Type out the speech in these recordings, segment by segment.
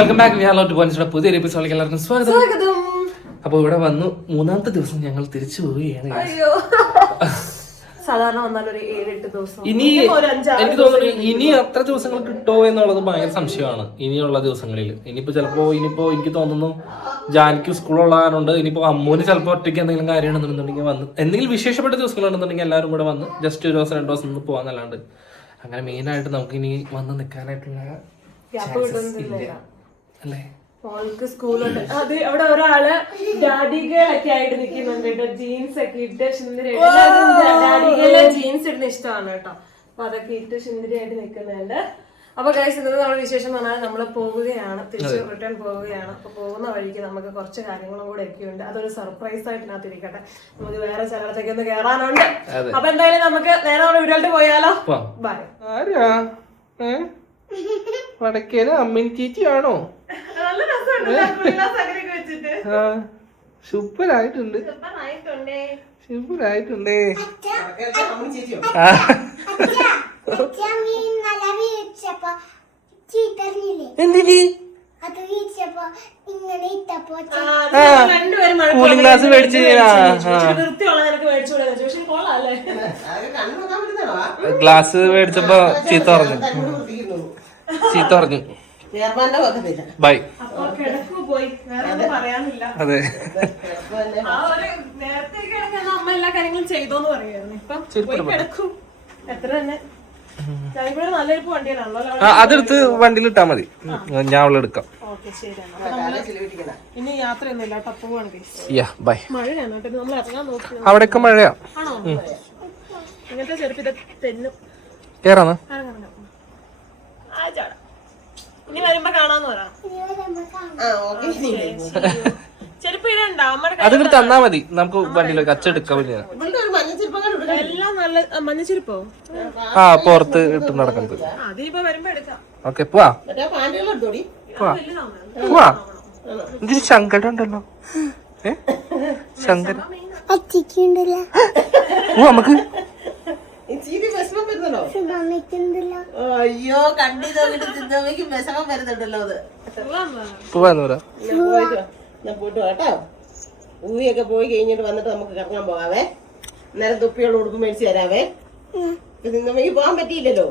Welcome back. Hello to പോയിന്റ്സിന്റെ പുതിയൊരു എപ്പിസോഡിലേക്ക് എല്ലാവർക്കും സ്വാഗതം. അപ്പൊ ഇവിടെ വന്നു 3-ാമത്തെ ദിവസം ഞങ്ങൾ തിരിച്ചു പോവുകയാണ്. സാധാരണ വന്നാൽ ഒരു 7-8 ദിവസം. ഇനി എനിക്ക് തോന്നുന്നു ഇനി അത്ര ദിവസങ്ങൾ കിട്ടോ എന്നുള്ളത് ഭയങ്കര സംശയമാണ്. ഇനിയുള്ള ദിവസങ്ങളിൽ ചിലപ്പോ എനിക്ക് തോന്നുന്നു ജാനിക്ക് സ്കൂളുള്ളതുകൊണ്ട് ഇനിയിപ്പോ അമ്മൂന് ചിലപ്പോൾ ഒറ്റയ്ക്ക് എന്തെങ്കിലും കാര്യമാണെന്നുണ്ടെങ്കിൽ വന്ന് എന്തെങ്കിലും വിശേഷപ്പെട്ട ദിവസങ്ങളുണ്ടെന്നുണ്ടെങ്കിൽ എല്ലാവരും കൂടെ വന്ന് ജസ്റ്റ് 1 ദിവസം 2 ദിവസം നിന്ന് പോകാന്നല്ലാണ്ട് അങ്ങനെ മെയിനായിട്ട് നമുക്ക് ഇനി വന്ന് നിൽക്കാനായിട്ടുള്ള അല്ലേ. മോൾക്ക് സ്കൂളുണ്ട്. അത് അവിടെ ഒരാള് ഡാഡികളൊക്കെ ആയിട്ട് നിൽക്കുന്നുണ്ട് കേട്ടോ. ജീൻസ് ഒക്കെ ഇട്ട് ഡാഡികളെ ജീൻസ് ഇടുന്ന ഇഷ്ടമാണ് കേട്ടോ. അപ്പൊ അതൊക്കെ ഇട്ട് സുന്ദരിയായിട്ട് നിൽക്കുന്നുണ്ട്. അപ്പൊ ഗൈസ് ഇന്നത്തെ നമ്മുടെ വിശേഷം പറഞ്ഞാൽ നമ്മൾ പോവുകയാണ്, തിരിച്ച് റിട്ടേൺ പോവുകയാണ്. അപ്പൊ പോകുന്ന വഴിക്ക് നമുക്ക് കുറച്ച് കാര്യങ്ങളും കൂടെ ഒക്കെ ഉണ്ട്. അതൊരു സർപ്രൈസ് ആയിട്ട് ഇരിക്കട്ടെ. നമുക്ക് വേറെ സ്ഥലത്തേക്ക് ഒന്ന് കയറാനുണ്ട്. അപ്പൊ എന്തായാലും നമുക്ക് നേരെ നമ്മുടെ വീട്ടിലോട്ട് പോയാലോ. ബൈ. വടക്കേന് അമ്മിനി ചേച്ചിയാണോ? സൂപ്പറായിട്ടുണ്ട്. എന്തിന് കൂളിംഗ് ഗ്ലാസ് മേടിച്ച് ഗ്ലാസ് മേടിച്ചപ്പോ ചീത്ത പറഞ്ഞു. ബൈ. അതെ അമ്മ എല്ലാ കാര്യങ്ങളും ചെയ്തോന്ന് പറയായിരുന്നു. ഇപ്പം കിടക്കും. എത്ര തന്നെ നല്ലൊരു വണ്ടിയിലാണല്ലോ. അതെടുത്ത് വണ്ടിയിൽ ഇട്ടാ മതി, ഞാൻ അവളെ എടുക്കാം. ഇനി യാത്രയൊന്നുമില്ല. ബൈ. മഴയാണ് കേട്ടോ. നമ്മൾ ഇറങ്ങാൻ നോക്കി. അവിടെയൊക്കെ മഴയാ. ആണോ? ഇങ്ങനത്തെ ചെറുപ്പിന്റെ തെന്നും കേറാന്ന്. ഇനി വരുമ്പോ കാണാന്ന് പറ. അതെടുത്ത് തന്നാ മതി, നമുക്ക് വണ്ടിയിലേക്ക് അച്ചെടുക്കാൻ പറ്റില്ല. എല്ലാം നല്ല മഞ്ഞച്ചെരുപ്പോ? പുറത്ത് ഇട്ട് നടക്കുന്നത്. ഓക്കെ പോവാ. ഇതൊരു ശങ്കടം ഉണ്ടല്ലോ. ശങ്കരൻ നമുക്ക് അയ്യോ കണ്ടിട്ട് വിഷമം വരുന്നുണ്ടല്ലോ. അത് പോവാന്ന് പറ. ഞാൻ പോയിട്ട് കേട്ടോ. ഊവിയൊക്കെ പോയി കഴിഞ്ഞിട്ട് വന്നിട്ട് നമുക്ക് കറങ്ങാൻ പോകാവേ. നേരം തുപ്പിയുള്ള ഉടുപ്പ് മേടിച്ച് തരാവേ. നമുക്ക് പോകാൻ പറ്റിയില്ലല്ലോ.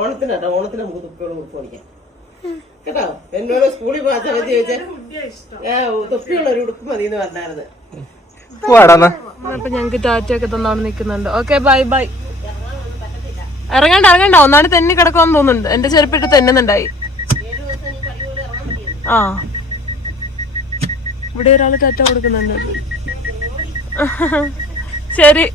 ഓണത്തിന് കേട്ടോ, ഓണത്തിന് നമുക്ക് തുപ്പിയുള്ള ഉടുപ്പ് മേടിക്കാം കേട്ടോ. എന്നോട് സ്കൂളിൽ പോകാൻ സമയത്ത് ചോദിച്ചാൽ തുപ്പിയുള്ള ഒരു ഉടുപ്പ് മതി എന്ന് പറഞ്ഞായിരുന്നു. അപ്പൊ ഞങ്ങക്ക് ടാറ്റയൊക്കെ തന്നവിടെ നിക്കുന്നുണ്ട്. Okay bye bye. ഇറങ്ങണ്ട ഒന്നാണ്ട് തെന്നി കിടക്കുവാന്ന് തോന്നുന്നുണ്ട്. എന്റെ ചെരുപ്പിട്ട് തെന്നുന്നുണ്ടായി. ഇവിടെ ഒരാള് ടാറ്റ കൊടുക്കുന്നുണ്ട്. ശരി.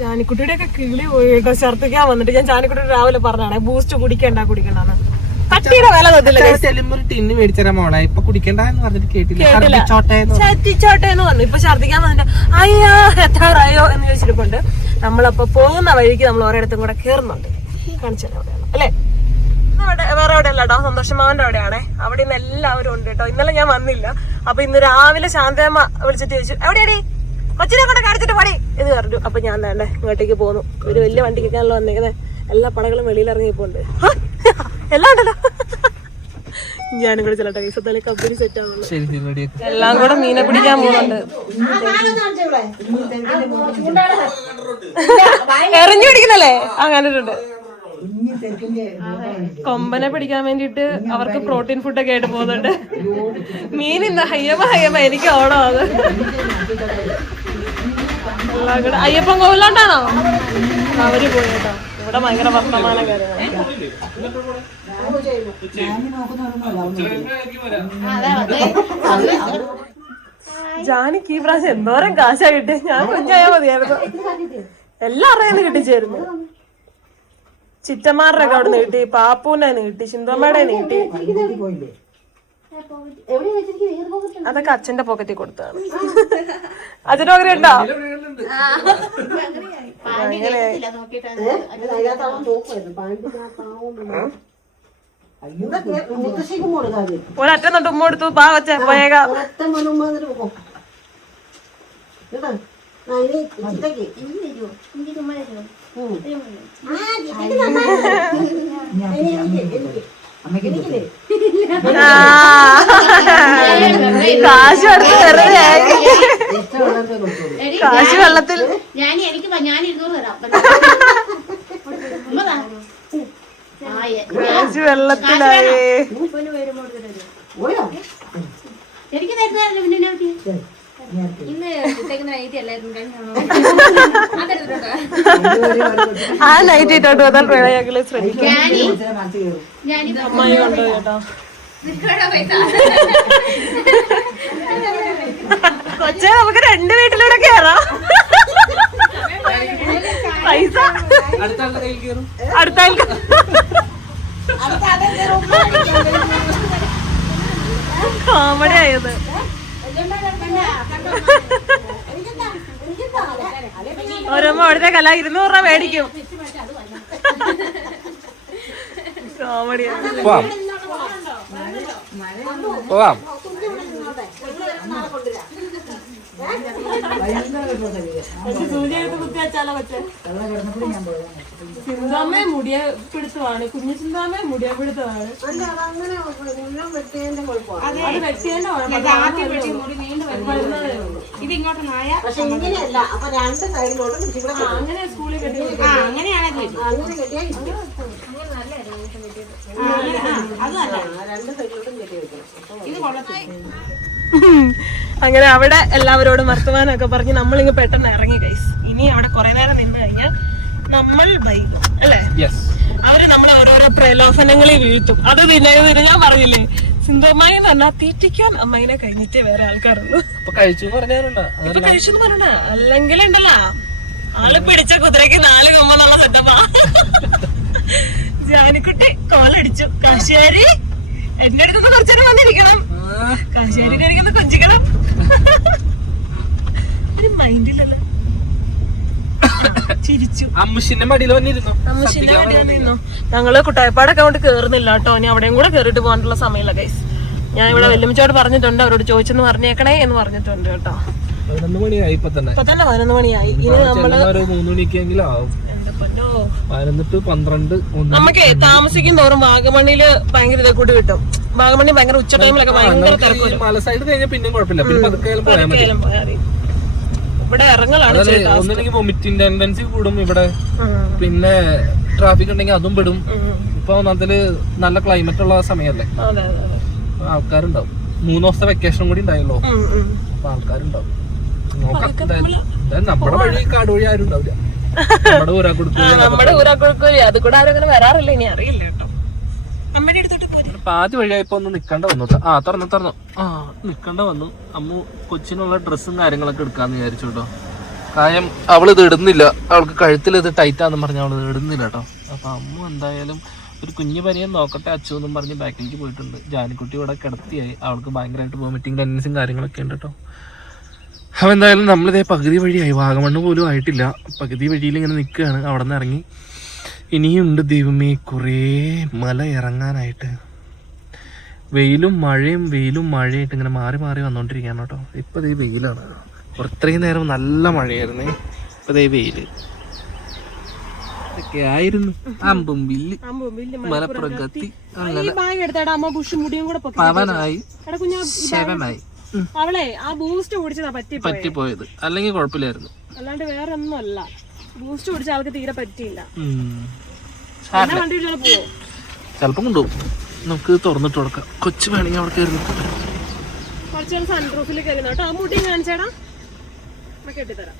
ജാനിക്കുട്ടിയുടെ ഒക്കെ കിളി പോയി കേട്ടോ. ഛർദ്ദിക്കാൻ വന്നിട്ട് ഞാൻ ജാനിക്കുട്ടി രാവിലെ പറഞ്ഞാണേ ബൂസ്റ്റ് കുടിക്കണ്ടെന്ന്. കട്ടിയുടെ വില ടിന്ന് മേടിച്ചാ മോളെ ഇപ്പൊ കുടിക്കണ്ടെന്ന് പറഞ്ഞിട്ട് കേട്ടില്ല. ഛർദിച്ചോട്ടെന്ന് പറഞ്ഞു. ഇപ്പൊ ഛർദ്ദിക്കാൻ വന്നിട്ട് അയ്യോ എത്താറായോ എന്ന് ചോദിച്ചിട്ടുണ്ട്. നമ്മളപ്പോ പോകുന്ന വഴിക്ക് നമ്മൾ ഓരോയിടത്തും കൂടെ കേറുന്നുണ്ട്. കാണിച്ചാൽ അവിടെയാണ് അല്ലെ. വേറെ എവിടെ അല്ല കേട്ടോ, സന്തോഷമാവന്റെ അവിടെയാണേ. അവിടെ ഇന്ന് എല്ലാവരും ഉണ്ട് കേട്ടോ. ഇന്നലെ ഞാൻ വന്നില്ല. അപ്പൊ ഇന്ന് രാവിലെ ശാന്തമ്മ വിളിച്ചിട്ട് ചോദിച്ചു എവിടെയാടി കൊച്ചിനെ കൊണ്ട് കാണിച്ചിട്ട് പണി എന്ന് പറഞ്ഞു. അപ്പൊ ഞാൻ വേണ്ടേ ഇങ്ങോട്ടേക്ക് പോന്നു. ഒരു വലിയ വണ്ടിക്കൊക്കെയാണല്ലോ വന്നേക്കുന്നത്. എല്ലാ പടകളും വെളിയിൽ ഇറങ്ങിപ്പോണ്ട്. എല്ലാം ഉണ്ടല്ലോ. ഞാനും കൂടെ ചില കൈസത്താലെ കമ്പനി സെറ്റ് ആവുള്ളൂ. എല്ലാം കൂടെ മീനെ പിടിക്കാൻ പോകുന്നുണ്ട്. എറിഞ്ഞു പിടിക്കുന്നല്ലേ അങ്ങനെയുണ്ട്. കൊമ്പനെ പിടിക്കാൻ വേണ്ടിട്ട് അവർക്ക് പ്രോട്ടീൻ ഫുഡൊക്കെ ആയിട്ട് പോകുന്നുണ്ട്. മീൻ ഇന്ന് ഹയ്യമ്മ എനിക്ക് ഓണോ അത്. എല്ലാം കൂടെ അയ്യപ്പൻ കോവിലോട്ടാണോ അവര് പോയി കേട്ടോ. ഇവിടെ ഭയങ്കര വർത്തമാനം കാര്യമാണ്. ജാനിക്ക് ഈ പ്രാവശ്യം എന്തോരം കാശാ കിട്ടി. ഞാൻ കുഞ്ഞായാ മതിയായിരുന്നു. എല്ലാവരുടെയും കിട്ടിച്ചായിരുന്നു. ചിറ്റമാരുടെ ഒക്കെ അവിടെ നീട്ടി, പാപ്പൂനെ നീട്ടി, ചിന്തമ്മയുടെ നീട്ടി. അതൊക്കെ അച്ഛന്റെ പോക്കറ്റിൽ കൊടുത്താണ്. അച്ഛൻ്റെ പോക്കറ്റ് ഉണ്ടോ? ഒരറ്റം തൊട്ട് ഉമ്മ കൊടുത്തു. പാ വച്ച പോയേക്കാം. കാശ് കൊടുത്ത് വെറുതെ ആയി. കാശ് വെള്ളത്തിൽ ഞാൻ 200 തരാം. കാശ് വെള്ളത്തിലായി. എനിക്ക് തരുന്നതല്ലേ പിന്നെ എന്നാ പറ്റി? ആ നൈറ്റ് ഇട്ടോട്ട് വന്നാൽ പ്രളയങ്ങള് ശ്രദ്ധിക്കും. അമ്മായി കൊണ്ടോ കേട്ടോ. കൊച്ചേ നമുക്ക് 2 വീട്ടിലൂടെ കേറാം. പൈസ അടുത്ത ആൾക്ക് കോമഡി ആയത്. ഓരോമ്മ അവിടുത്തെ കല 200 രൂപ മേടിക്കും. കോമഡി പോവാം പോവാം. സിന്താമ്മയെ മുടിയ പിടുത്തമാണ്, കുഞ്ഞു സിന്താമ്മയെ മുടിയ പിടുത്തമാണ്. ഇത് ഇങ്ങോട്ട് നായ പക്ഷെ ഇങ്ങനെയല്ല. അപ്പൊ 2 സൈഡിലോട്ടും അങ്ങനെ സ്കൂളിൽ കെട്ടി അങ്ങനെയാണ് അങ്ങനെ കെട്ടിയാൽ അത് 2 സൈഡിലോട്ടും കെട്ടി വെക്കണം. ഇത് കൊള്ളത്തില്ല. അങ്ങനെ അവിടെ എല്ലാവരോടും വർത്തമാനമൊക്കെ പറഞ്ഞ് നമ്മളിങ്ങ് പെട്ടെന്ന് ഇറങ്ങി ഗൈസ്. ഇനി അവിടെ കുറെ നേരം നിന്ന് കഴിഞ്ഞാൽ നമ്മൾ ബൈക്കും അല്ലേ? അവര് നമ്മളെ ഓരോരോ പ്രലോഭനങ്ങളിൽ വീഴ്ത്തും. അത് പിന്നെ ഞാൻ പറഞ്ഞില്ലേ, സിന്ധുമായി എന്ന് പറഞ്ഞാൽ തീറ്റിക്കാൻ അമ്മയിനെ കഴിഞ്ഞിട്ടേ വേറെ ആൾക്കാരുള്ളൂ. ഇപ്പൊ കഴിച്ചു പറഞ്ഞാലുണ്ടോ? ഇപ്പൊ കഴിച്ചെന്ന് പറഞ്ഞ അല്ലെങ്കിൽ ഉണ്ടല്ലോ ആള് പിടിച്ച കുതിരക്ക് 4 കൊമ്പെന്നുള്ള സെറ്റപ്പാ. ജാനിക്കുട്ടി കോലടിച്ചു. കാശിയാരി എന്റെ അടുത്ത് കുറച്ചേരം വന്നിരിക്കണം. കാശിയാരിന്റെ എനിക്കൊന്ന് കൊഞ്ചിക്കണം. ഒരു മൈൻഡില്ലല്ലോ. ചിരിച്ചു. അമ്മുഷിന്റെ മടിയിൽ വന്നിരുന്നു. അമ്മുഷിന്റെ മടി വന്നിരുന്നു. ഞങ്ങള് കുട്ടായപ്പാടൊക്കെ കൊണ്ട് കേറുന്നില്ല കേട്ടോ. ഇനി അവിടെയും കൂടെ കേറിട്ട് പോകാനുള്ള സമയമില്ല ഗൈസ്. ഞാൻ ഇവിടെ വെല്ലുമിച്ചോട് പറഞ്ഞിട്ടുണ്ട്, അവരോട് ചോദിച്ചെന്ന് പറഞ്ഞേക്കണേ എന്ന് പറഞ്ഞിട്ടുണ്ട് കേട്ടോ. 11 മണിയായി. ഇപ്പൊ തന്നെ 11 മണിയായി. ഇനി നമ്മള് 3 മണിക്കെങ്കിലും ആവും. എന്റെ പൊന്നോ, 11 12 നമുക്കേ താമസിക്കും തോറും വാഗമണ്ണില് ഭയങ്കര ഇതൊക്കെ കൂടി കിട്ടും. വാഗമണ്ണി ഭയങ്കര ഉച്ച ടൈമിലൊക്കെ ഭയങ്കര തിരക്കും. മല സൈഡ് കഴിഞ്ഞാൽ പിന്നെ കുഴപ്പമില്ല. പിന്നെ പതുക്കെയാലും പോയാൽ മതി. ഇവിടെ ഇറങ്ങലാണ് ഒന്നില്ലെങ്കിൽ വൊമിറ്റിംഗ് ടെൻഡൻസി കൂടും ഇവിടെ. പിന്നെ ട്രാഫിക് ഉണ്ടെങ്കിൽ അതും പെടും. ഇപ്പൊ അതില് നല്ല ക്ലൈമറ്റ് ഉള്ള സമയമല്ലേ, ആൾക്കാരുണ്ടാവും. 3 ദിവസത്തെ വെക്കേഷൻ കൂടി ഉണ്ടായല്ലോ, അപ്പൊ ആൾക്കാരുണ്ടാവും. നോക്കാം. നമ്മുടെ വഴി കാട് വഴി ആരും ഉണ്ടാവില്ല. നമ്മുടെ ഊരാക്കുടുക്കൂലി അത് കൂടെ ആരും അങ്ങനെ വരാറില്ല. ഇനി അറിയില്ല കേട്ടോ. അമ്മയുടെ അടുത്തോട്ട് പോയി ആദ്യ വഴിയായപ്പോ ഒന്ന് നിക്കണ്ട വന്നു. തുറന്നു നിക്കണ്ട വന്നു. അമ്മു കൊച്ചിനുള്ള ഡ്രസ്സും കാര്യങ്ങളൊക്കെ എടുക്കാന്ന് വിചാരിച്ചു കേട്ടോ. കാര്യം അവളിത് ഇടുന്നില്ല, അവൾക്ക് കഴുത്തിൽ ഇത് ടൈറ്റാന്ന് പറഞ്ഞ അവള് ഇടുന്നില്ല കേട്ടോ. അപ്പൊ അമ്മു എന്തായാലും ഒരു കുഞ്ഞു പനിയും നോക്കട്ടെ അച്ചു എന്നും പറഞ്ഞ് ബാക്കിലേക്ക് പോയിട്ടുണ്ട്. ജാനിക്കുട്ടി ഇവിടെ കിടത്തിയായി. അവൾക്ക് ഭയങ്കരമായിട്ട് വോമിറ്റിംഗ് ടെൻഡൻസിയും കാര്യങ്ങളൊക്കെ ഉണ്ട് കേട്ടോ. അപ്പോൾ എന്തായാലും നമ്മളിതേ പകുതി വഴിയായി. വാഗമണ്ണ് പോലും ആയിട്ടില്ല. പകുതി വഴിയിൽ ഇങ്ങനെ നിൽക്കുകയാണ്. അവിടെ നിന്ന് ഇറങ്ങി ഇനിയുണ്ട് ദൈവമേ കുറേ മല ഇറങ്ങാനായിട്ട്. വെയിലും മഴയായിട്ട് ഇങ്ങനെ മാറി മാറി വന്നുകൊണ്ടിരിക്കുകയാണ് കേട്ടോ. ഇപ്പം ദേ വെയിലാണ്. ഇത്രയും നേരം നല്ല മഴയായിരുന്നേ. ഇപ്പം ദേ വെയില്. ഇതൊക്കെ ആയിരുന്നു അമ്പും വില്ല് മലപ്രഗതി. അങ്ങനെ പവനായി ശവനായി അവളെ ആ ബൂസ്റ്റ് കുടിച്ചതാ പറ്റിപ്പോയത്. അല്ലെങ്കിൽ കുഴപ്പമില്ലായിരുന്നു. അല്ലാണ്ട് വേറെ ഒന്നും അല്ല. ബൂസ്റ്റ് കുടിച്ച ആൾക്ക് തീരെ പറ്റിയില്ല. ചിലപ്പം കൊണ്ടുപോകും. നമുക്ക് തുറന്നിട്ട് കൊടുക്കാം. കൊച്ചു വേണമെങ്കിൽ അവിടെ കയറി കുറച്ച് സൺറൂഫിൽ കയറുന്ന കേട്ടോ. ആ മുട്ടിയും കാണിച്ചേടാ, കെട്ടിത്തരാം.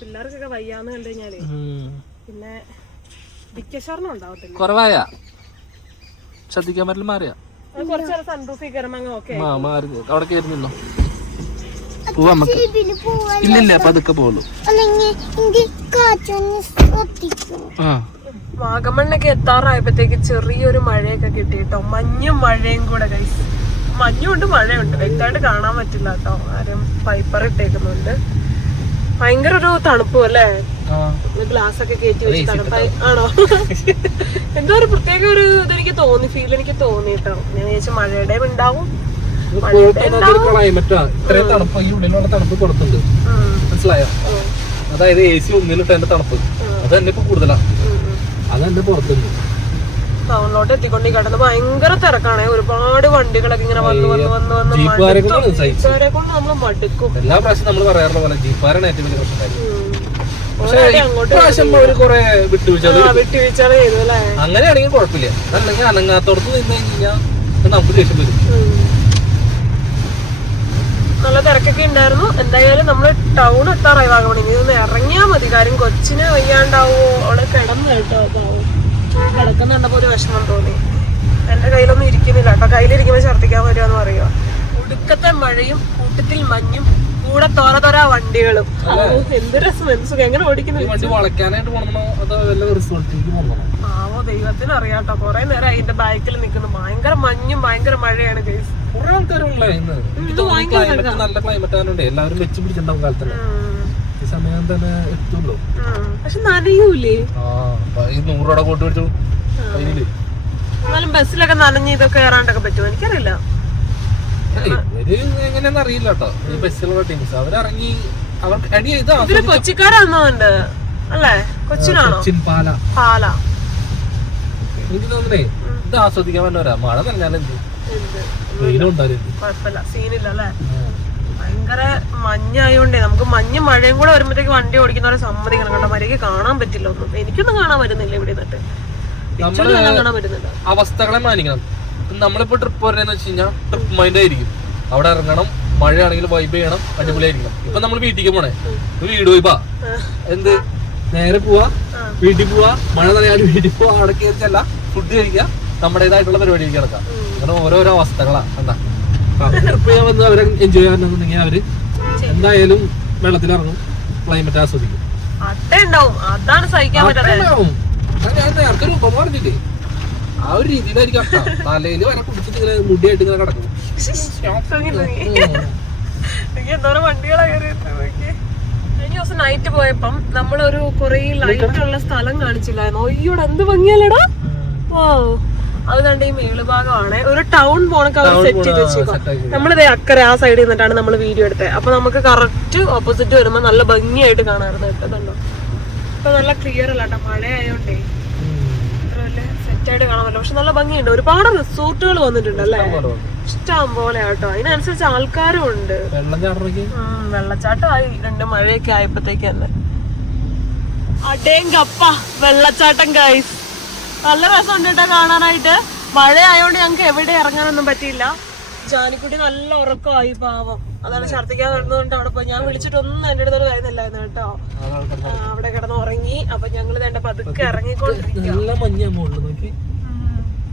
പിള്ളേർക്കൊക്കെ വയ്യാന്ന് കണ്ടു കഴിഞ്ഞാലേ പിന്നെ ദിക്കശർണം ഉണ്ടാവത്തില്ല. കുറവായ ശ്രദ്ധിക്കാൻ പറ്റില്ല. മാറിയാ കുറച്ച് സൺറൂഫിൽ കയറുമ്പോ മാറി അവിടെ കയറി നിന്നോ. പോവാ നമുക്ക്. ഇല്ലില്ല പതുക്കെ പോകുള്ളൂ. വാഗമണ്ണൊക്കെ എത്താറായപ്പോഴത്തേക്ക് ചെറിയൊരു മഴയൊക്കെ കിട്ടിട്ടോ. മഞ്ഞും മഴയും കൂടെ ഗൈസ്. മഞ്ഞുണ്ട് മഴയുണ്ട്, വ്യക്തമായിട്ട് കാണാൻ പറ്റില്ല കേട്ടോ. ആരും പൈപ്പർ ഇട്ടേക്കുന്നുണ്ട്. ഭയങ്കര ഒരു തണുപ്പും അല്ലേ. ഗ്ലാസ് ഒക്കെ കയറ്റി വെച്ച് തണുപ്പായി ആണോ? എന്തോ ഒരു പ്രത്യേക ഒരു ഇതെനിക്ക് തോന്നി, ഫീൽ എനിക്ക് തോന്നി കേട്ടോ. ഞാൻ വിചാരിച്ച മഴയുടെ ഉണ്ടാവും. ഇത്രയും തണുപ്പ് ഈ ഉള്ളിലുള്ള തണുപ്പ് കൊടുത്തുണ്ട്, മനസ്സിലായോ? അതായത് AC ഉള്ളിലിട്ട് അതിന്റെ തണുപ്പ് അത് തന്നെ ഇപ്പൊ കൂടുതലാ. അത് തന്നെ പുറത്തുണ്ട്. ടൗണിലോട്ട് എത്തിക്കൊണ്ടി കിടന്ന് ഭയങ്കര തിരക്കാണ്. ഒരുപാട് വണ്ടികളൊക്കെ ഇങ്ങനെ വന്ന് ജീപ്പുകാരെ കൊണ്ട് നമ്മള് മടുക്കും. എല്ലാ പ്രാവശ്യം നമ്മൾ പറയാറുള്ള പോലെ ജീപ്പുകാരാണ് ഏറ്റവും വലിയ പ്രശ്നം. വിട്ടുവീഴ്ചകൾ ചെയ്തു അല്ലേ? അങ്ങനെയാണെങ്കിൽ കുഴപ്പമില്ല. അല്ലെങ്കിൽ അനങ്ങാത്തോടത്ത് നിന്ന് കഴിഞ്ഞാൽ നമുക്ക് ദേഷ്യം വരും. നല്ല തിരക്കൊക്കെ ഉണ്ടായിരുന്നു. എന്തായാലും നമ്മള് ടൗൺ എത്താറായി വാഗമൺ. ഇനി ഒന്ന് ഇറങ്ങിയാ മതി. കാര്യം കൊച്ചിന് വയ്യാണ്ടാവോ, അവള് കിടന്നു കേട്ടോ. കിടക്കുന്നുണ്ടപ്പോ ഒരു വിഷമം തോന്നി. എന്റെ കയ്യിലൊന്നും ഇരിക്കുന്നില്ല കേട്ടോ. കയ്യിലിരിക്കുമ്പോ ഛർദ്ദിക്കാൻ വരുവാന്ന് പറയുക. ഒടുക്കത്തെ മഴയും കൂട്ടത്തിൽ മഞ്ഞും കൂടെ തോര വണ്ടികളും. എന്ത് രസം, എന്ത് സുഖം. എങ്ങനെ ഓടിക്കുന്നു. ആവോ ദൈവത്തിന് അറിയാട്ടോ. കൊറേ നേരം അതിന്റെ ബാക്കിൽ നിൽക്കുന്നു. ഭയങ്കര മഞ്ഞും ഭയങ്കര മഴയാണ് ഗൈസ്. കുറെ ആൾക്കാരുള്ളേ ഇന്ന്. നല്ല ക്ലൈമറ്റ് ആയതുകൊണ്ട് എല്ലാവരും വെച്ച് പിടിച്ചിട്ടുണ്ടാവും കാലത്തന്നെ. ഈ സമയം തന്നെ എത്തുള്ളൂ. പക്ഷെ നനയൂലേ? 100 രൂപ കോട്ട് വെച്ചു. എന്നാലും ബസ്സിലൊക്കെ നനഞ്ഞ് ഇതൊക്കെ കയറാണ്ടൊക്കെ പറ്റുമോ എനിക്കറിയില്ല. എങ്ങനെയാന്ന് അറിയില്ല കേട്ടോ. ഈ ബസ്സിലുള്ള ടീംസ് അവരിറങ്ങി അവർക്ക് അടി ചെയ്ത് കൊച്ചിക്കാരാന്നോണ്ട് അല്ലേ? കൊച്ചിനാണോ? പാല. എനിക്ക് തോന്നണേ ഇത് ആസ്വദിക്കാൻ പറ്റുന്നവരാ. മഴ നനഞ്ഞാലും കുഴപ്പമില്ല, സീനില്ല അല്ലേ? ഭയങ്കര മഞ്ഞായോണ്ടേ നമുക്ക് മഞ്ഞും മഴയും കൂടെ വരുമ്പോഴത്തേക്ക് വണ്ടി ഓടിക്കുന്നവരെ സമ്മതിക്കണം കേട്ടോ. മര്യാദയ്ക്ക് കാണാൻ പറ്റില്ല ഒന്നും. എനിക്കൊന്നും കാണാൻ പറ്റുന്നില്ല ഇവിടെ നിന്നിട്ട്. കാണാൻ പറ്റുന്നില്ല. അവസ്ഥകളെ മാനിക്കണം. നമ്മളിപ്പോ ട്രിപ്പ് പറയുന്നത് വെച്ച് കഴിഞ്ഞാൽ ട്രിപ്പ് മൈൻഡ് ആയിരിക്കും. അവിടെ ഇറങ്ങണം, മഴയാണെങ്കിൽ വൈബ് ചെയ്യണം, അടിപൊളിയായിരിക്കണം. ഇപ്പൊ നമ്മൾ വീട്ടിലേക്ക് പോണേ, ഒരു വീട് വൈബാ. എന്ത് നേരെ പോവാ, വീട്ടിൽ പോവാ, മഴ നനയാണ്ട് വീട്ടിൽ പോവാ, അവിടെ കയറിച്ചല്ല ഫുഡ് കഴിക്കുക, നമ്മുടേതായിട്ടുള്ള പരിപാടിക്ക് കിടക്കാം. അങ്ങനെ ഓരോരോ അവസ്ഥകളാ. എന്താ ട്രിപ്പ് ചെയ്യാൻ വന്ന് അവരെ എൻജോയ് ചെയ്യാന്നുണ്ടെങ്കിൽ അവര് എന്തായാലും വെള്ളത്തിലിറങ്ങും, ക്ലൈമറ്റ് ആസ്വദിക്കും. അതാണ് സഹിക്കാൻ പറ്റാത്തത്. ഞാൻ നേരത്തെ ഒരു ഉപമ പറഞ്ഞില്ലേ, ആ ഒരു രീതിയിലായിരിക്കും. തലയില് വരെ കുടിച്ചിട്ട് ഇങ്ങനെ മുടിയായിട്ട് ഇങ്ങനെ കിടക്കും. എന്തോരം വണ്ടികളാ കയറിയിട്ട്. കഴിഞ്ഞ ദിവസം നൈറ്റ് പോയപ്പം നമ്മളൊരു കൊറേ ലൈറ്റ് ഉള്ള സ്ഥലം കാണിച്ചില്ലായിരുന്നു. അയ്യോടെ എന്ത് ഭംഗിയല്ലടാ. ഓ അത് കണ്ട് ഈ മേളുഭാഗമാണ്. ഒരു ടൗൺ പോണൊക്കെ അവർ സെറ്റ് ചെയ്ത് വെച്ചേക്കും. നമ്മളിതേ അക്കരെ ആ സൈഡിൽ നിന്നിട്ടാണ് നമ്മൾ വീഡിയോ എടുത്തത്. അപ്പൊ നമുക്ക് കറക്റ്റ് ഓപ്പോസിറ്റ് വരുമ്പോ നല്ല ഭംഗിയായിട്ട് കാണാറുണ്ട്. കേട്ടതുണ്ടോ? ഇപ്പൊ നല്ല ക്ലിയർ അല്ല കേട്ടോ, മഴ ആയോണ്ടേ അത്ര വലിയ സെറ്റായിട്ട് കാണാമല്ലോ. പക്ഷെ നല്ല ഭംഗിയുണ്ട്. ഒരുപാട് റിസോർട്ടുകൾ വന്നിട്ടുണ്ട് അല്ലേ? ഇഷ്ടം പോലെ കേട്ടോ. അതിനനുസരിച്ച് ആൾക്കാരും ഉണ്ട്. വെള്ളച്ചാട്ടമായി. 2 മഴയൊക്കെ ആയപ്പോഴത്തേക്ക് തന്നെ അടേം കപ്പ വെള്ളച്ചാട്ടം ഗൈസ്. നല്ല രസമുണ്ട് കേട്ടോ കാണാനായിട്ട്. മഴ ആയതുകൊണ്ട് ഞങ്ങൾക്ക് എവിടെ ഇറങ്ങാനൊന്നും പറ്റിയില്ല. ജാനിക്കുട്ടി നല്ല ഉറക്കമായി പാവം. അതാണ് ഛർദ്ദിക്കാൻ വരുന്നതുകൊണ്ട് അവിടെ പോയി. ഞാൻ വിളിച്ചിട്ടൊന്നും എന്റെ അടുത്തൊരു കാര്യമില്ലായിരുന്നു കേട്ടോ. അവിടെ കിടന്ന് ഉറങ്ങി. അപ്പൊ ഞങ്ങള് വേണ്ട പതുക്കെ ഇറങ്ങിക്കൊണ്ടിരിക്കുക.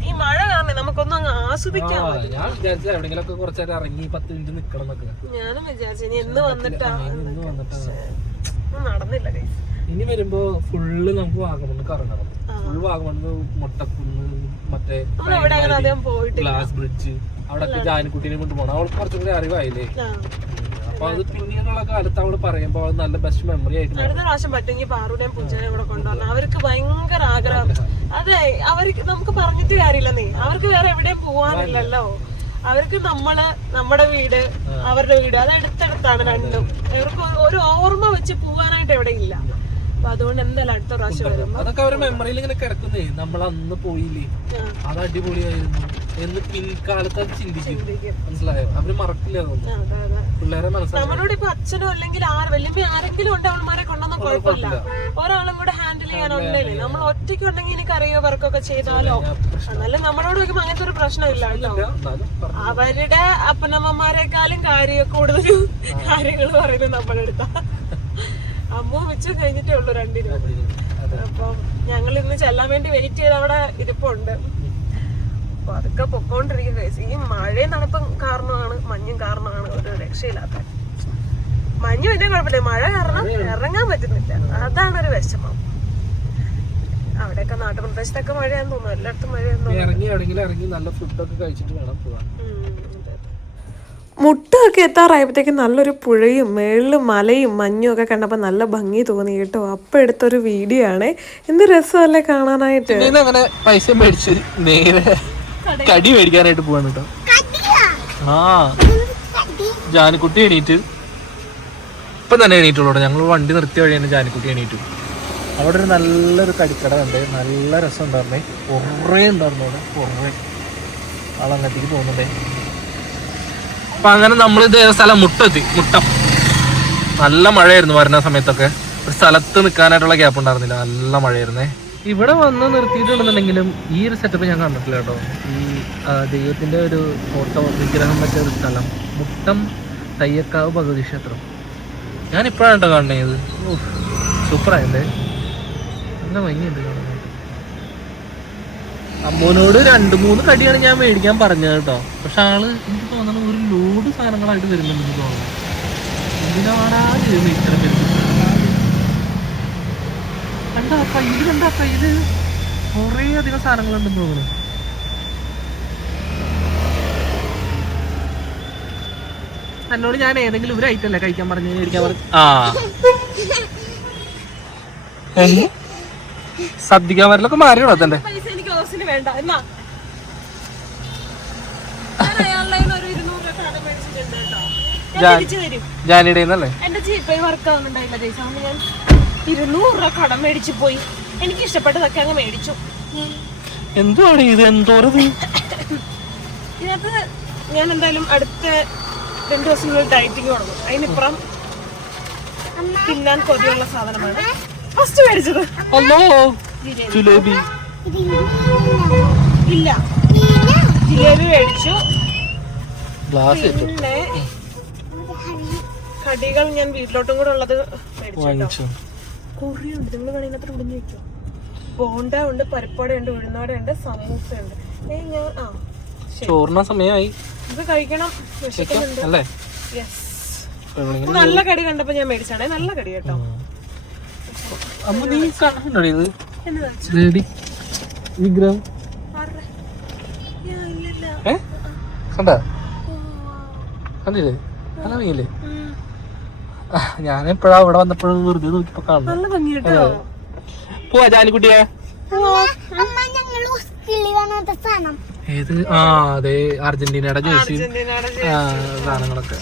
ഈ മഴ കാരണം നമുക്കൊന്നും അങ്ങ് ആസ്വദിക്കാൻ ഞാനും വിചാരിച്ചു ഇനി എന്ന് വന്നിട്ടാ. നടന്നില്ല ഗൈസ്. ഇനി വരുമ്പോ ഫുള്ള് നമുക്ക് വാഗമണ് കറങ്ങണം. ഫുൾ വാഗമണ്, മുട്ടക്കുന്ന്, മറ്റേ ഗ്ലാസ് ബ്രിഡ്ജ്, അവിടെ ജാനിക്കുട്ടീനെ കൊണ്ട് പോകണം. അവൾക്ക് കുറച്ചും കൂടി അറിവായില്ലേ. അപ്പൊ അത് പിന്നീടുള്ള കാലത്ത് അവള് പറയുമ്പോ അത് നല്ല ബെസ്റ്റ് മെമ്മറി ആയിട്ട്. അടുത്ത പ്രാവശ്യം പറ്റുമെങ്കിൽ പാറുടെയും പൂജനെയും കൂടെ കൊണ്ടുവരണം. അവർക്ക് ഭയങ്കര ആഗ്രഹം. അതെ, അവർക്ക് നമുക്ക് പറഞ്ഞിട്ട് കാര്യമില്ലെന്നേ. അവർക്ക് വേറെ എവിടെയും പോവാനില്ലല്ലോ. അവർക്ക് നമ്മുടെ വീട്, അവരുടെ വീട് അത് അടുത്തടുത്താണ് രണ്ടും. അവർക്ക് ഒരു ഓർമ്മ വെച്ച് പോവാനായിട്ട് എവിടെ ഇല്ല. അപ്പൊ അതുകൊണ്ട് എന്തായാലും അടുത്ത പ്രാവശ്യം വരുമ്പോ അതൊക്കെ അവരുടെ മെമ്മറിയിൽ ഇങ്ങനെ കിടക്കുന്നേ. നമ്മൾ അന്ന് പോയില്ലേ, അത് അടിപൊളിയായിരുന്നു എന്ന് പിൻകാലത്ത് അത് ചിന്തിക്കും. മനസ്സിലായോ? അവര് മറക്കില്ല. പിള്ളേരെ മനസ്സിലായി. നമ്മളോട് ഇപ്പൊ അച്ഛനോ അല്ലെങ്കിൽ വല്യമ്മ ആരെങ്കിലും ഉണ്ട് അവന്മാരെ കൊണ്ടൊന്നും കുഴപ്പമില്ല. ഒരാളും കൂടെ ഹാൻഡിൽ ചെയ്യാനുണ്ടല്ലേ. നമ്മൾ ഒറ്റയ്ക്ക് ഉണ്ടെങ്കിൽ എനിക്ക് അറിയോ വർക്കൊക്കെ ചെയ്താലോ. എന്നാലും നമ്മളോട് വെക്കുമ്പോ അങ്ങനത്തെ ഒരു പ്രശ്നമില്ല കേട്ടോ. അവരുടെ അപ്പനമ്മമാരെക്കാളും കൂടുതൽ കാര്യങ്ങൾ പറയുന്നത് നമ്മുടെ അടുത്താ. അമ്മ വെച്ച് കഴിഞ്ഞിട്ടേ ഉള്ളൂ 2 അപ്പം ഞങ്ങൾ ഇന്ന് ചെല്ലാൻ വേണ്ടി വെയിറ്റ് ചെയ്ത് അവിടെ ഇരിപ്പുണ്ട്. അപ്പൊ അതൊക്കെ പൊക്കോണ്ടിരിക്കുക. ഈ മഴയും തണുപ്പും കാരണമാണ്, മഞ്ഞും കാരണമാണ് ഒരു രക്ഷയില്ലാത്ത. മഞ്ഞ് വലിയ കുഴപ്പമില്ല, മഴ കാരണം ഇറങ്ങാൻ പറ്റുന്നില്ല. അതാണ് ഒരു വിഷമം. അവിടെയൊക്കെ നാട്ടുപ്രദേശത്തൊക്കെ മഴയാന്ന് തോന്നുന്നു. എല്ലായിടത്തും മഴയാന്ന് തോന്നുന്നു. ഇറങ്ങി നല്ല ഫുഡൊക്കെ കഴിച്ചിട്ട് വേണം പോവാൻ. മുട്ടൊക്കെ എത്താറായപ്പോഴത്തേക്കും നല്ലൊരു പുഴയും മേളിലും മലയും മഞ്ഞും ഒക്കെ കണ്ടപ്പോൾ നല്ല ഭംഗി തോന്നി കേട്ടോ. അപ്പം എടുത്തൊരു വീഡിയോ ആണ്. എന്ത് രസമല്ലേ കാണാനായിട്ട്. അങ്ങനെ പൈസ മേടിച്ച് നേരെ കടി മേടിക്കാനായിട്ട് പോവാണ് കേട്ടോ. ജാനിക്കുട്ടി എണീറ്റ് ഇപ്പം തന്നെ എണീറ്റുള്ളൂ. ഞങ്ങൾ വണ്ടി നിർത്തിയ വഴി തന്നെ ജാനിക്കുട്ടി എണീറ്റു. അവിടെ ഒരു നല്ലൊരു കടിക്കട ഉണ്ട്, നല്ല രസം ഉണ്ടായിരുന്നേ, കുറേ ഉണ്ടായിരുന്നു അവിടെ, കുറേ ആളങ്ങത്തേക്ക് പോകുന്നുണ്ടേ. അപ്പം അങ്ങനെ നമ്മൾ ഇതേ സ്ഥലം മുട്ടം നല്ല മഴയായിരുന്നു വരുന്ന സമയത്തൊക്കെ, ഒരു സ്ഥലത്ത് നിൽക്കാനായിട്ടുള്ള ഗ്യാപ്പ് ഉണ്ടായിരുന്നില്ല, നല്ല മഴയായിരുന്നേ. ഇവിടെ വന്ന് നിർത്തിയിട്ടുണ്ടെന്നുണ്ടെങ്കിലും ഈ ഒരു സെറ്റപ്പ് ഞാൻ കണ്ടിട്ടില്ല കേട്ടോ. ഈ ദൈവത്തിൻ്റെ ഒരു ഫോട്ടോ വിഗ്രഹം വെച്ച ഒരു സ്ഥലം, മുട്ടം തയ്യക്കാവ് ഭഗവതി ക്ഷേത്രം. ഞാനിപ്പോഴാണ് കേട്ടോ കാണുന്നത്. സൂപ്പറായില്ലേ, നല്ല ഭംഗിയുണ്ട് കാണാനായിട്ട്. അമ്മൂനോട് 2-3 കടിയാണ് ഞാൻ മേടിക്കാൻ പറഞ്ഞത് കേട്ടോ. പക്ഷെ ആള് എനിക്ക് തോന്നുന്നു ഒരു ലോഡ് സാധനങ്ങളായിട്ട് വരുന്നുണ്ടെന്ന് തോന്നുന്നു. എന്തിനാണ് ഇത്ര വരുന്നത്? കണ്ടാ കയ്യില് കുറേ അധികം സാധനങ്ങളുണ്ടെന്ന് തോന്നുന്നു. എന്നോട് ഞാൻ ഏതെങ്കിലും ഒരു ഐറ്റം അല്ലേ കഴിക്കാൻ പറഞ്ഞു മേടിക്കാൻ പറഞ്ഞു. ശ്രദ്ധിക്കാൻ വരലൊക്കെ മാറിയോ തന്നെ. പൈസ എനിക്ക് ഓസിന് വേണ്ട എന്നാ. ജാനിയുടെ അല്ലേ എന്റെ ജീപ്പേ വർക്ക് ആവുന്നുണ്ടായില്ല ദേശം, ഞാൻ 200 രൂപ കടം മേടിച്ചു പോയി. എനിക്ക് ഇഷ്ടപ്പെട്ടതൊക്കെ അങ്ങ് മേടിച്ചു. എന്തുവാണ് ഇത്? എന്തോരത് ഇതിനകത്ത് ഞാൻ എന്തായാലും അടുത്ത 2 ദിവസങ്ങളിൽ ഡയറ്റിങ് തുടങ്ങും. അതിനിപ്പുറം തിന്നാൻ കൊതിയുള്ള സാധനമാണ് ഫസ്റ്റ് മേടിച്ചത്. ജിലേബി ഇല്ല, ജിലേബി മേടിച്ചു. പിന്നെ കടികൾ ഞാൻ വീട്ടിലോട്ടും കൂടെ ഉള്ളത് മേടിച്ചു. കുറേയുണ്ട്, നിങ്ങൾ കടയിനകത്ത് ഉടിഞ്ഞു വെക്കോ. ബോണ്ട ഉണ്ട്, പരിപ്പട ഉണ്ട്, ഉഴുന്നോട ഉണ്ട്, സമൂസ ഉണ്ട്. ചോറിന സമയമായി, ഇത് കഴിക്കണം, വിശക്കുന്നുണ്ട്. യെസ്, നല്ല കടി കണ്ടപ്പോ ഞാൻ മേടിച്ചാണേ, നല്ല കടി കേട്ടോ. വിഗ്രഹം കണ്ടില്ലേ, നല്ല ഭംഗിയില്ലേ? ഞാനെപ്പോഴാ ഇവിടെ വന്നപ്പോഴും വെറുതെ നോക്കിയപ്പോ കാണുന്നു. പോവാ ജാനിക്കുട്ടിയെ. ഏത്? അതെ, അർജന്റീനയുടെ ജേഴ്സി സാധനങ്ങളൊക്കെ.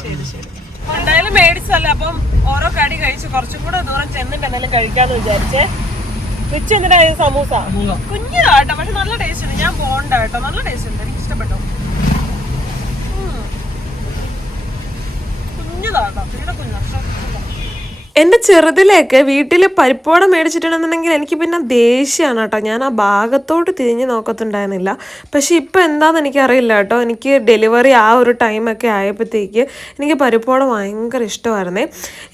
എന്തായാലും മേടിച്ചല്ലേ, അപ്പം ഓരോ കടി കഴിച്ച് കുറച്ചും കൂടെ ദൂരം ചെന്നിട്ട് എന്തെങ്കിലും കഴിക്കാന്ന് വിചാരിച്ചേ. ഉച്ച എന്തിനായത്? സമൂസ കുഞ്ഞിതാട്ടോ, പക്ഷെ നല്ല ടേസ്റ്റ് ഉണ്ട്. ഞാൻ ബോണ്ട കേട്ടോ, നല്ല ടേസ്റ്റ് ഉണ്ട്, എനിക്ക് ഇഷ്ടപ്പെട്ടു. കുഞ്ഞിതാട്ടോ, തീരെ കുഞ്ഞാ. എൻ്റെ ചെറുതിലേക്ക് വീട്ടിൽ പരിപ്പോട മേടിച്ചിട്ടുണ്ടെന്നുണ്ടെങ്കിൽ എനിക്ക് പിന്നെ ദേഷ്യമാണ് കേട്ടോ. ഞാൻ ആ ഭാഗത്തോട്ട് തിരിഞ്ഞ് നോക്കത്തുണ്ടായിരുന്നില്ല. പക്ഷേ ഇപ്പോൾ എന്താണെന്ന് എനിക്കറിയില്ല കേട്ടോ. എനിക്ക് ഡെലിവറി ആ ഒരു ടൈമൊക്കെ ആയപ്പോഴത്തേക്ക് എനിക്ക് പരിപ്പോട ഭയങ്കര ഇഷ്ടമായിരുന്നേ.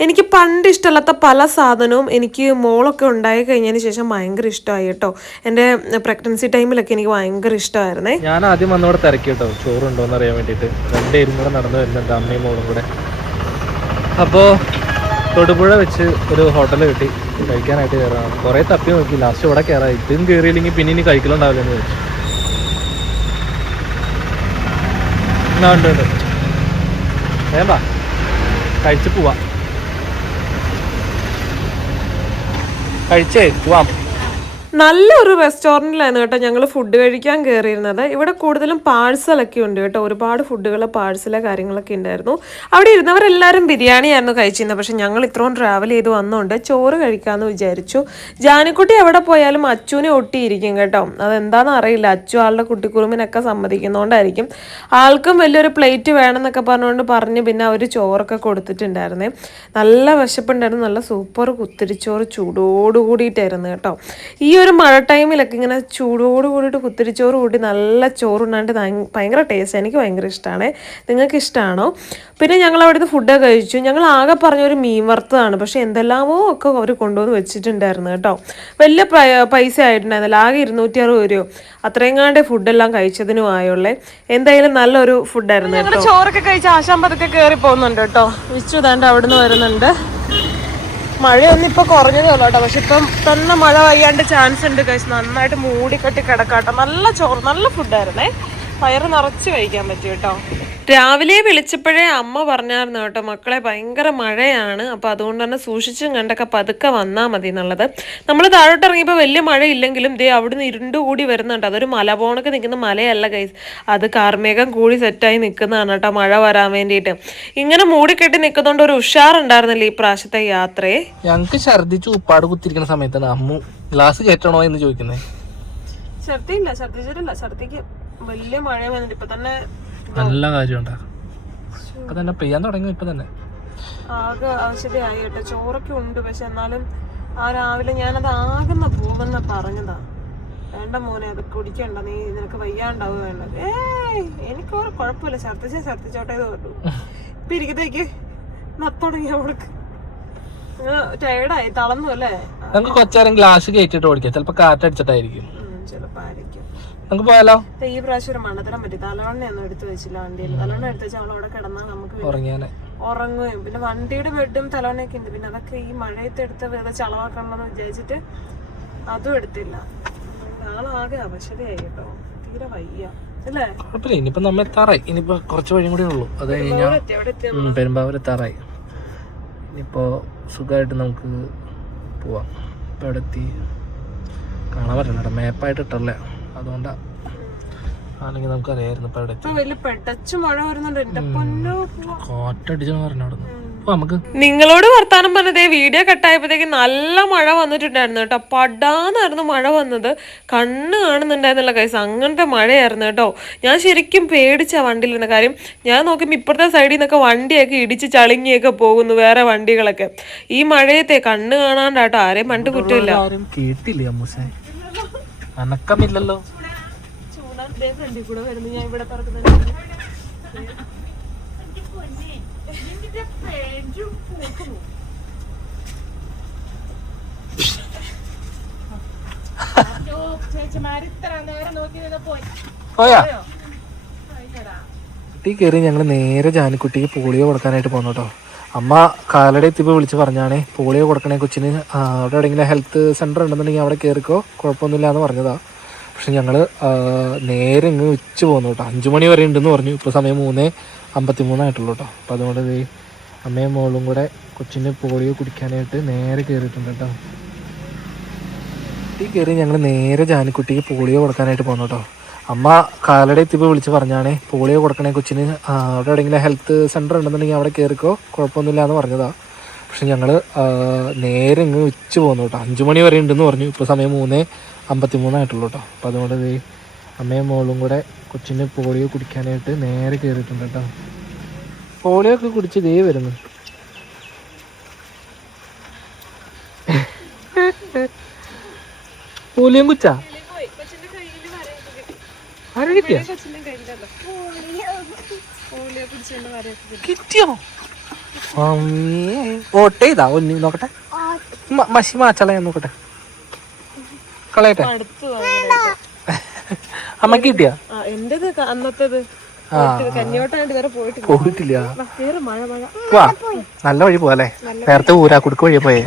എനിക്ക് പണ്ട് ഇഷ്ടമല്ലാത്ത പല സാധനവും എനിക്ക് മോളൊക്കെ ഉണ്ടായി കഴിഞ്ഞതിന് ശേഷം ഭയങ്കര ഇഷ്ടമായി കേട്ടോ. എൻ്റെ പ്രഗ്നൻസി ടൈമിലൊക്കെ എനിക്ക് ഭയങ്കര ഇഷ്ടമായിരുന്നേ. ഞാൻ ആദ്യം വന്നവിടെ തിരക്കി കേട്ടോ, ചോറുണ്ടോയെന്ന് അറിയാൻ വേണ്ടിയിട്ട്. 2 പേരും കൂടെ നടന്നു വരുന്നുണ്ട്, അമ്മയും മോളും കൂടെ. അപ്പോൾ തൊടുപുഴ വെച്ച് ഒരു ഹോട്ടൽ കിട്ടി, കഴിക്കാനായിട്ട് കയറാം. കുറേ തപ്പി നോക്കി, ലാസ്റ്റ് ഇവിടെ കയറാം. ഇതും കയറിയില്ലെങ്കിൽ പിന്നെ ഇനി കഴിക്കലുണ്ടാവില്ലെന്ന് ചോദിച്ചു. ഉണ്ട് വേണ്ട, കഴിച്ച് പോവാം, കഴിച്ചേ പോവാം. നല്ലൊരു റെസ്റ്റോറൻറ്റിലായിരുന്നു കേട്ടോ ഞങ്ങൾ ഫുഡ് കഴിക്കാൻ കയറിയിരുന്നത്. ഇവിടെ കൂടുതലും പാഴ്സലൊക്കെ ഉണ്ട് കേട്ടോ, ഒരുപാട് ഫുഡുകൾ പാഴ്സല് കാര്യങ്ങളൊക്കെ ഉണ്ടായിരുന്നു. അവിടെ ഇരുന്നവരെല്ലാവരും ബിരിയാണിയായിരുന്നു കഴിച്ചിരുന്നത്. പക്ഷെ ഞങ്ങൾ ഇത്രയും ട്രാവൽ ചെയ്ത് വന്നുകൊണ്ട് ചോറ് കഴിക്കാമെന്ന് വിചാരിച്ചു. ജാനിക്കുട്ടി എവിടെ പോയാലും അച്ചുവിനെ ഒട്ടിയിരിക്കും കേട്ടോ, അതെന്താണെന്ന് അറിയില്ല. അച്ചു ആളുടെ കുട്ടിക്കുറുമിനൊക്കെ സമ്മതിക്കുന്നതുകൊണ്ടായിരിക്കും. ആൾക്കും വലിയൊരു പ്ലേറ്റ് വേണമെന്നൊക്കെ പറഞ്ഞ് പിന്നെ അവർ ചോറൊക്കെ കൊടുത്തിട്ടുണ്ടായിരുന്നേ. നല്ല വിശപ്പുണ്ടായിരുന്നു, നല്ല സൂപ്പർ കുത്തിരിച്ചോറ് ചൂടോടുകൂടിയിട്ടായിരുന്നു കേട്ടോ. ഈ ഒരു മഴ ടൈമിലൊക്കെ ഇങ്ങനെ ചൂടോട് കൂടിയിട്ട് കുത്തിരിച്ചോറ് കൂട്ടി നല്ല ചോറുണ്ടാണ്ട് ഭയങ്കര ടേസ്റ്റ്. എനിക്ക് ഭയങ്കര ഇഷ്ടമാണ്. നിങ്ങൾക്ക് ഇഷ്ടമാണോ? പിന്നെ ഞങ്ങൾ അവിടുന്ന് ഫുഡ് കഴിച്ചു. ഞങ്ങൾ ആകെ പറഞ്ഞൊരു മീൻ വറുത്തതാണ്, പക്ഷെ എന്തെല്ലാമോ ഒക്കെ അവർ കൊണ്ടുവന്ന് വെച്ചിട്ടുണ്ടായിരുന്നു കേട്ടോ. വലിയ പൈസ ആയിട്ടുണ്ടായിരുന്നില്ല, ആകെ 260 രൂപയോ അത്രയും കാണ്ടേ ഫുഡെല്ലാം കഴിച്ചതിനും ആയുള്ളേ. എന്തായാലും നല്ലൊരു ഫുഡായിരുന്നു കേട്ടോ. ചോറൊക്കെ കഴിച്ച് ആശാമ്പതൊക്കെ കയറി പോകുന്നുണ്ട് കേട്ടോ. വിച്ചു ദാണ്ട് അവിടുന്ന് വരുന്നുണ്ട്. മഴയൊന്നും ഇപ്പൊ കുറഞ്ഞതേ ഉള്ളൂ കേട്ടോ, പക്ഷെ ഇപ്പം തന്നെ മഴ പെയ്യാണ്ട് ചാൻസ് ഉണ്ട് കഴിച്ച്. നന്നായിട്ട് മൂടിക്കെട്ടി കിടക്കാട്ടോ. നല്ല ചോറ്, നല്ല ഫുഡായിരുന്നേ, വയറ് നിറച്ച് കഴിക്കാൻ പറ്റും കേട്ടോ. രാവിലെ വിളിച്ചപ്പോഴേ അമ്മ പറഞ്ഞായിരുന്നു കേട്ടോ, മക്കളെ ഭയങ്കര മഴയാണ്, അപ്പോൾ അതുകൊണ്ട് തന്നെ സൂക്ഷിച്ചും കണ്ടൊക്കെ പതുക്കെ വന്നാൽ മതി എന്നുള്ളത്. നമ്മൾ താഴോട്ട് ഇറങ്ങിയപ്പോൾ വലിയ മഴ ഇല്ലെങ്കിലും ദേ അവിടുന്ന് ഇരുണ്ടുകൂടി വരുന്നുണ്ട്. അതൊരു മലപോണക്ക് നിൽക്കുന്ന മലയല്ല ഗൈസ്, അത് കാർമേഘം കൂടി സെറ്റായി നിൽക്കുന്നതാണ് കേട്ടോ മഴ വരാൻ വേണ്ടിയിട്ട്. ഇങ്ങനെ മൂടിക്കെട്ടി നിൽക്കുന്നതുകൊണ്ട് ഒരു ഉഷാറുണ്ടായിരുന്നില്ല ഈ പ്രാവശ്യത്തെ യാത്രയെ. ഞങ്ങൾക്ക് ഛർദിച്ച് ഉപ്പാട് കുത്തിരിക്കുന്ന സമയത്താണ് അമ്മു ഗ്ലാസ് കയറ്റണോ എന്ന് ചോദിക്കുന്നത്. ഛർദിയില്ല, ഛർദിച്ചിട്ടില്ല. ഛർദിക്ക് വലിയ മഴ വന്നിട്ട് ഇപ്പൊ തന്നെ നല്ല കാര്യമുണ്ടാ, ഇപ്പൊ തന്നെ പെയ്യാൻ തുടങ്ങി. ഇപ്പൊ തന്നെ ആകെ ആവശ്യതയായി കേട്ടോ. ചോറൊക്കെ ഉണ്ട്, പക്ഷെ എന്നാലും ആ രാവിലെ ഞാനത് ആകുന്ന പോകുന്ന പറഞ്ഞതാ, വേണ്ട മോനെ അത് കുടിക്കണ്ട, നീ നിനക്ക് വയ്യാണ്ടാവും വേണ്ടത്. എനിക്ക് ഒരു കുഴപ്പമില്ല, ഛർദിച്ചോട്ടെ പറഞ്ഞു. ഇപ്പൊ ഇരിക്കത്തേക്ക് നത്തുടങ്ങി അവൾക്ക് ടയർഡായി, തളർന്നു അല്ലേ. നമുക്ക് കൊച്ചാരം ഗ്ലാസ് കയറ്റിട്ട് ഓടിക്കാം, ചിലപ്പോ കാറ്റടിച്ചിട്ടായിരിക്കും. ചിലപ്പോ ആയിരിക്കും. നമുക്ക് പോയാലോ? ഈ പ്രാവശ്യം ഒരു മണ്ണത്തരം പറ്റി, തലവണ്ണയൊന്നും എടുത്തു വെച്ചില്ല വണ്ടിയിൽ. തലവണ്ണ എടുത്ത് വെച്ചാൽ അവളവിടെ കിടന്നാൽ നമുക്ക് ഉറങ്ങുകയും പിന്നെ വണ്ടിയുടെ ബെഡും തലവണ്ണയൊക്കെ ഉണ്ട്, പിന്നെ അതൊക്കെ ഈ മഴയത്ത് എടുത്ത് വെറുതെ ചളവാക്കണമെന്ന് വിചാരിച്ചിട്ട് അതും എടുത്തില്ല. ആളാകെ അവശതയായി കേട്ടോ, തീരെ വയ്യ അല്ലേ. കുഴപ്പമില്ല, ഇനിയിപ്പോ നമ്മ എത്താറായി, ഇനിയിപ്പോ കുറച്ച് വഴിയും കൂടെ ഉള്ളൂ. അത് കഴിഞ്ഞാൽ പെരുമ്പാവൂർ എത്താറായി. ഇനിയിപ്പോ സുഖമായിട്ട് നമുക്ക് പോവാം. ഇപ്പൊ അവിടെ എത്തി കാണാൻ പറ്റണ്ട, മാപ്പായിട്ട് ഇട്ടല്ലേ, അതുകൊണ്ടാ. അല്ലെങ്കിൽ നമുക്ക് അറിയായിരുന്നു ഇപ്പൊ അവിടെ കാറ്റടിച്ചെന്ന് പറഞ്ഞു അവിടെ നിന്ന്. നമുക്ക് നിങ്ങളോട് വർത്താനം പറഞ്ഞതേ വീഡിയോ കട്ടായപ്പോഴത്തേക്ക് നല്ല മഴ വന്നിട്ടുണ്ടായിരുന്നു കേട്ടോ. പടാന്നായിരുന്നു മഴ വന്നത്, കണ്ണ് കാണുന്നുണ്ടായിരുന്നില്ല കൈസ്, അങ്ങനത്തെ മഴയായിരുന്നു കേട്ടോ. ഞാൻ ശരിക്കും പേടിച്ച വണ്ടിയിലിരുന്ന കാര്യം. ഞാൻ നോക്കുമ്പോൾ ഇപ്പുറത്തെ സൈഡിൽ നിന്നൊക്കെ വണ്ടിയൊക്കെ ഇടിച്ച് ചളിങ്ങിയൊക്കെ പോകുന്നു, വേറെ വണ്ടികളൊക്കെ. ഈ മഴയത്തെ കണ്ണ് കാണാണ്ടാട്ടോ, ആരെയും പണ്ട് കുറ്റമില്ല. ആരും കേട്ടില്ലേ അമ്മൂസേ, അനക്കമില്ലല്ലോ. ഫ്രണ്ടിൽ കൂടെ വരുന്നു, ഞാൻ ഇവിടെ പറക്കുന്നത്. പോയാ കുട്ടി കയറി. ഞങ്ങൾ നേരെ ജാനിക്കുട്ടിക്ക് പോളിയോ കൊടുക്കാനായിട്ട് പോന്നു കേട്ടോ. അമ്മ കാലടെ എത്തിയപ്പോൾ വിളിച്ച് പറഞ്ഞാണേ പോളിയോ കൊടുക്കണേ കൊച്ചിന്, അവിടെ എവിടെയെങ്കിലും ഹെൽത്ത് സെൻ്റർ ഉണ്ടെന്നുണ്ടെങ്കിൽ അവിടെ കയറിക്കോ, കുഴപ്പമൊന്നുമില്ല എന്ന് പറഞ്ഞതാ. പക്ഷെ ഞങ്ങൾ നേരെ ഇങ്ങ് ഉച്ച പോകുന്നു കേട്ടോ. 5 മണി വരെ ഉണ്ടെന്ന് പറഞ്ഞു. ഇപ്പോൾ സമയം 3:53 കേട്ടോ. അപ്പോൾ അതുകൊണ്ട് അമ്മയും മോളും കൂടെ കൊച്ചിന് പോളിയോ കുടിക്കാനായിട്ട് നേരെ കയറിയിട്ടുണ്ട് കേട്ടോ. കുട്ടി കയറി. ഞങ്ങൾ നേരെ ജാനിക്കുട്ടിക്ക് പോളിയോ കൊടുക്കാനായിട്ട് പോകുന്നു കേട്ടോ. അമ്മ കാലടെ എത്തിയപ്പോൾ വിളിച്ച് പറഞ്ഞാണേ പോളിയോ കൊടുക്കണേ കൊച്ചിന്, അവിടെ എവിടെയെങ്കിലും ഹെൽത്ത് സെൻ്റർ ഉണ്ടെന്നുണ്ടെങ്കിൽ അവിടെ കയറിക്കോ, കുഴപ്പമൊന്നുമില്ല എന്ന് പറഞ്ഞതാ. പക്ഷെ ഞങ്ങൾ നേരെ ഇങ്ങ് ഉച്ച പോകുന്നു കേട്ടോ. 5 മണി വരെ ഉണ്ടെന്ന് പറഞ്ഞു. ഇപ്പോൾ സമയം 3:53 കേട്ടോ. അപ്പോൾ അതുകൊണ്ട് അമ്മയും മോളും കൂടെ കൊച്ചിന് പോളിയോ കുടിക്കാനായിട്ട് നേരെ കയറിയിട്ടുണ്ട് കേട്ടോ. പോളിയോ ഒക്കെ കുടിച്ച് വരുന്നു. പോളിയോ കുച്ചാ ആരും കിട്ടിയോ? കിട്ടിയോ? ഓട്ടെ ചെയ്താ ഒന്ന് നോക്കട്ടെ, മഷി മാച്ചള ഞാൻ നോക്കട്ടെ, കളയട്ടെ. അമ്മക്ക് കിട്ടിയാ? എന്റേത് അന്നത്തേത് കഞ്ഞിയോട്ടായിട്ട് വേറെ പോയിട്ടില്ല. പോയിട്ടില്ല. വാ, നല്ല വഴി പോവാല്ലേ. നേരത്തെ ഊരാക്കുടുക്ക് വഴി പോയേ.